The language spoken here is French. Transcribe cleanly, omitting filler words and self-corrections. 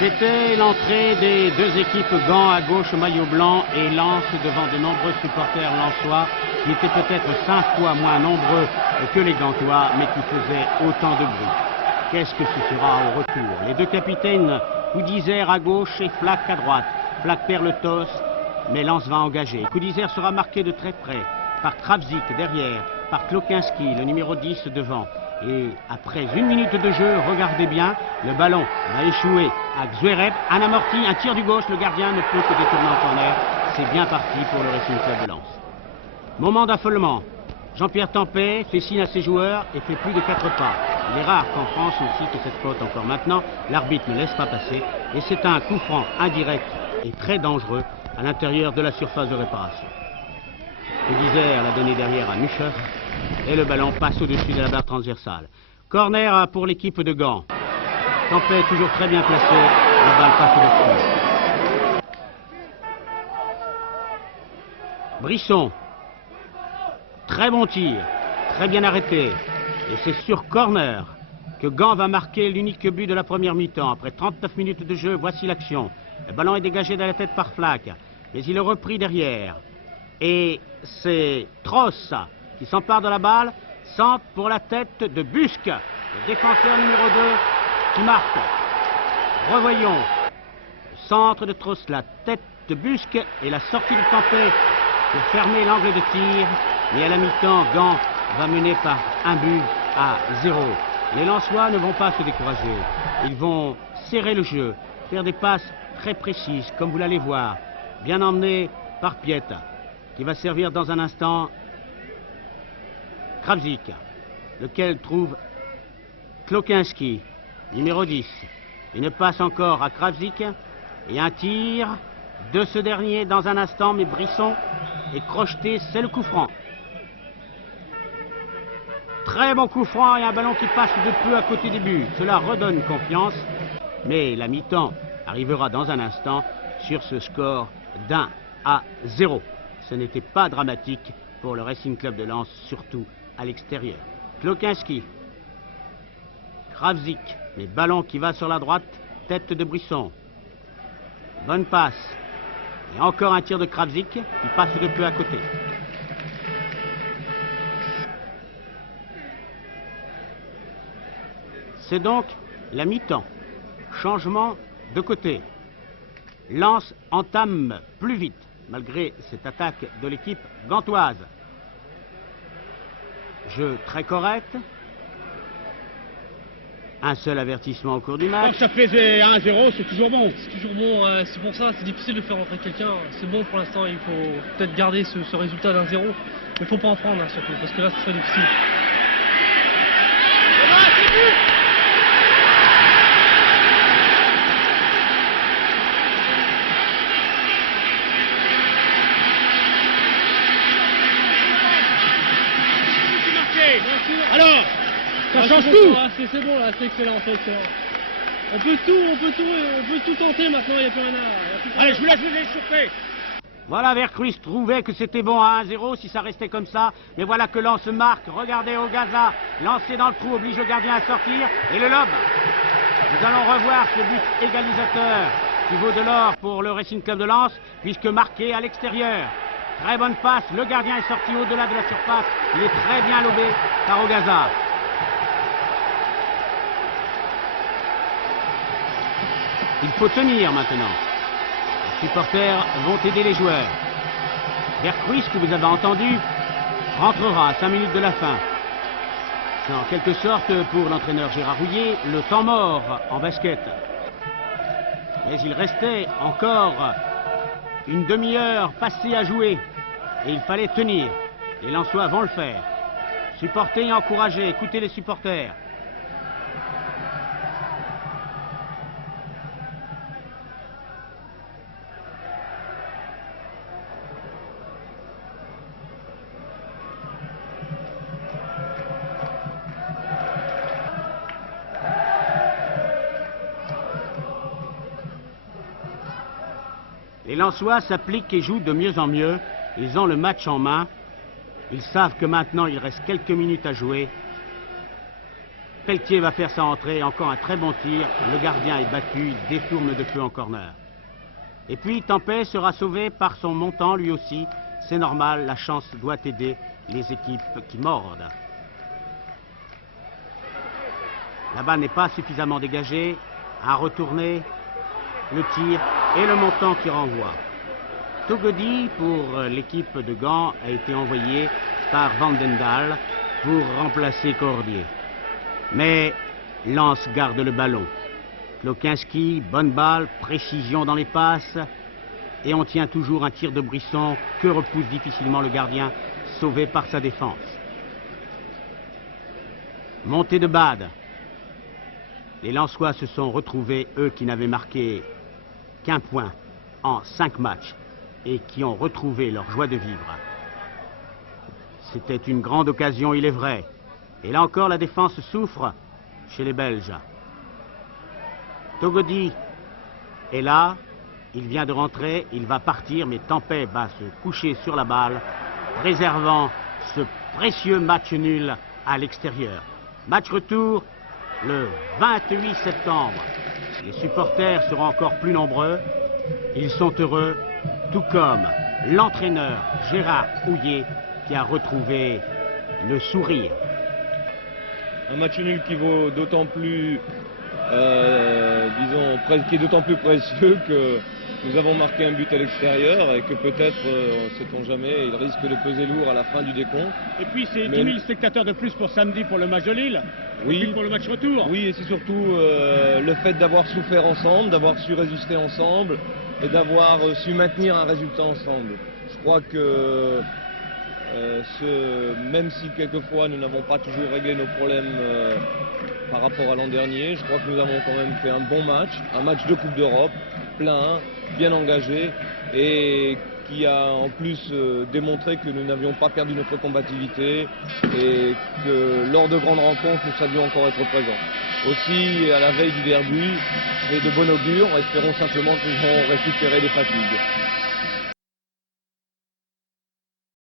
C'était l'entrée des deux équipes Gand à gauche, maillot blanc, et Lens devant de nombreux supporters lensois qui étaient peut-être 5 fois moins nombreux que les Gantois, mais qui faisaient autant de bruit. Qu'est-ce que ce sera au retour? Les deux capitaines, Koudizère à gauche et Flack à droite. Flack perd le toss, mais Lens va engager. Koudizère sera marqué de très près par Kravzik derrière, par Klokinski, le numéro 10 devant. Et après 1 minute de jeu, regardez bien, le ballon va échouer à Zverev, un amorti, un tir du gauche, le gardien ne peut que détourner en corner. C'est bien parti pour le Racing Club de Lens. Moment d'affolement. Jean-Pierre Tempet fait signe à ses joueurs et fait plus de 4 pas. Il est rare qu'en France on cite cette faute encore maintenant. L'arbitre ne laisse pas passer et c'est un coup franc indirect et très dangereux à l'intérieur de la surface de réparation. Koudizère l'a donné derrière à Muscher et le ballon passe au-dessus de la barre transversale. Corner pour l'équipe de Gand. Tempet toujours très bien placé, la balle passe au-dessus. Brisson. Très bon tir, très bien arrêté. Et c'est sur corner que Gand va marquer l'unique but de la première mi-temps. Après 39 minutes de jeu, voici l'action. Le ballon est dégagé de la tête par Flack, mais il est repris derrière. Et c'est Tross qui s'empare de la balle, centre pour la tête de Busk, le défenseur numéro 2 qui marque. Revoyons le centre de Tross, la tête de Busk et la sortie de Tempet pour fermer l'angle de tir. Mais à la mi-temps, Gand va mener par 1 but à 0. Les Lensois ne vont pas se décourager. Ils vont serrer le jeu, faire des passes très précises, comme vous l'allez voir, bien emmenées par Piet, qui va servir dans un instant Kravzik, lequel trouve Klokinski, numéro 10. Une passe encore à Kravzik et un tir de ce dernier dans un instant, mais Brisson est crocheté, c'est le coup franc. Très bon coup franc et un ballon qui passe de peu à côté du but. Cela redonne confiance, mais la mi-temps arrivera dans un instant sur ce score d'1 à 0. Ce n'était pas dramatique pour le Racing Club de Lens, surtout à l'extérieur. Klokinski, Kravzik, mais ballon qui va sur la droite, tête de Brisson. Bonne passe. Et encore un tir de Kravzik qui passe de peu à côté. C'est donc la mi-temps. Changement de côté. Lens entame plus vite, malgré cette attaque de l'équipe gantoise. Jeu très correct. Un seul avertissement au cours du match. Quand ça faisait 1-0, c'est toujours bon. C'est toujours bon, c'est pour ça, c'est difficile de faire rentrer quelqu'un. C'est bon pour l'instant, il faut peut-être garder ce résultat d'1-0. Mais il ne faut pas en prendre, hein, surtout, parce que là, ce serait difficile. Alors, ça change tout. C'est bon là, c'est excellent, c'est excellent. On peut tout tenter maintenant, il n'y a plus rien à... Allez, je vous laisse vous échauffer. Voilà, Vercruis trouvait que c'était bon à 1-0 si ça restait comme ça. Mais voilà que Lens marque. Regardez Ogaza, lancé dans le trou, oblige le gardien à sortir. Et le lob. Nous allons revoir ce but égalisateur qui vaut de l'or pour le Racing Club de Lens, puisque marqué à l'extérieur. Très bonne passe, le gardien est sorti au-delà de la surface. Il est très bien lobé par Ogaza. Il faut tenir maintenant. Les supporters vont aider les joueurs. Vercruis, que vous avez entendu, rentrera à 5 minutes de la fin. C'est en quelque sorte, pour l'entraîneur Gérard Rouillet, le temps mort en basket. Mais il restait encore une demi-heure passée à jouer. Et il fallait tenir. Les Lensois vont le faire. Supporter et encourager, écoutez les supporters. Les Lensois s'appliquent et jouent de mieux en mieux. Ils ont le match en main. Ils savent que maintenant il reste quelques minutes à jouer. Pelletier va faire sa entrée, encore un très bon tir. Le gardien est battu, il détourne de peu en corner. Et puis Tampais sera sauvé par son montant lui aussi. C'est normal, la chance doit aider les équipes qui mordent. La balle n'est pas suffisamment dégagée. Un retourné, le tir et le montant qui renvoie. Togodi pour l'équipe de Gand a été envoyé par Vandendal pour remplacer Cordier. Mais Lens garde le ballon. Klokinski, bonne balle, précision dans les passes. Et on tient toujours un tir de Brisson que repousse difficilement le gardien, sauvé par sa défense. Montée de Bade. Les Lensois se sont retrouvés, eux qui n'avaient marqué qu'un point en 5 matchs et qui ont retrouvé leur joie de vivre. C'était une grande occasion, il est vrai. Et là encore, la défense souffre chez les Belges. Togodi est là, il vient de rentrer, il va partir, mais Tampais va se coucher sur la balle, préservant ce précieux match nul à l'extérieur. Match retour le 28 septembre. Les supporters seront encore plus nombreux. Ils sont heureux, tout comme l'entraîneur Gérard Houllier qui a retrouvé le sourire. Un match nul qui vaut d'autant plus, qui est d'autant plus précieux que nous avons marqué un but à l'extérieur et que peut-être, sait-on jamais, il risque de peser lourd à la fin du décompte. Et puis c'est 10 000 spectateurs de plus pour samedi pour le match de Lille. Oui. Et puis pour le match retour. Oui, et c'est surtout le fait d'avoir souffert ensemble, d'avoir su résister ensemble et d'avoir su maintenir un résultat ensemble. Je crois que même si quelquefois nous n'avons pas toujours réglé nos problèmes par rapport à l'an dernier, je crois que nous avons quand même fait un bon match, un match de Coupe d'Europe, plein, bien engagé et qui a en plus démontré que nous n'avions pas perdu notre combativité et que lors de grandes rencontres, nous savions encore être présents. Aussi, à la veille du derby, c'est de bon augure, espérons simplement que nous allons récupérer les fatigues.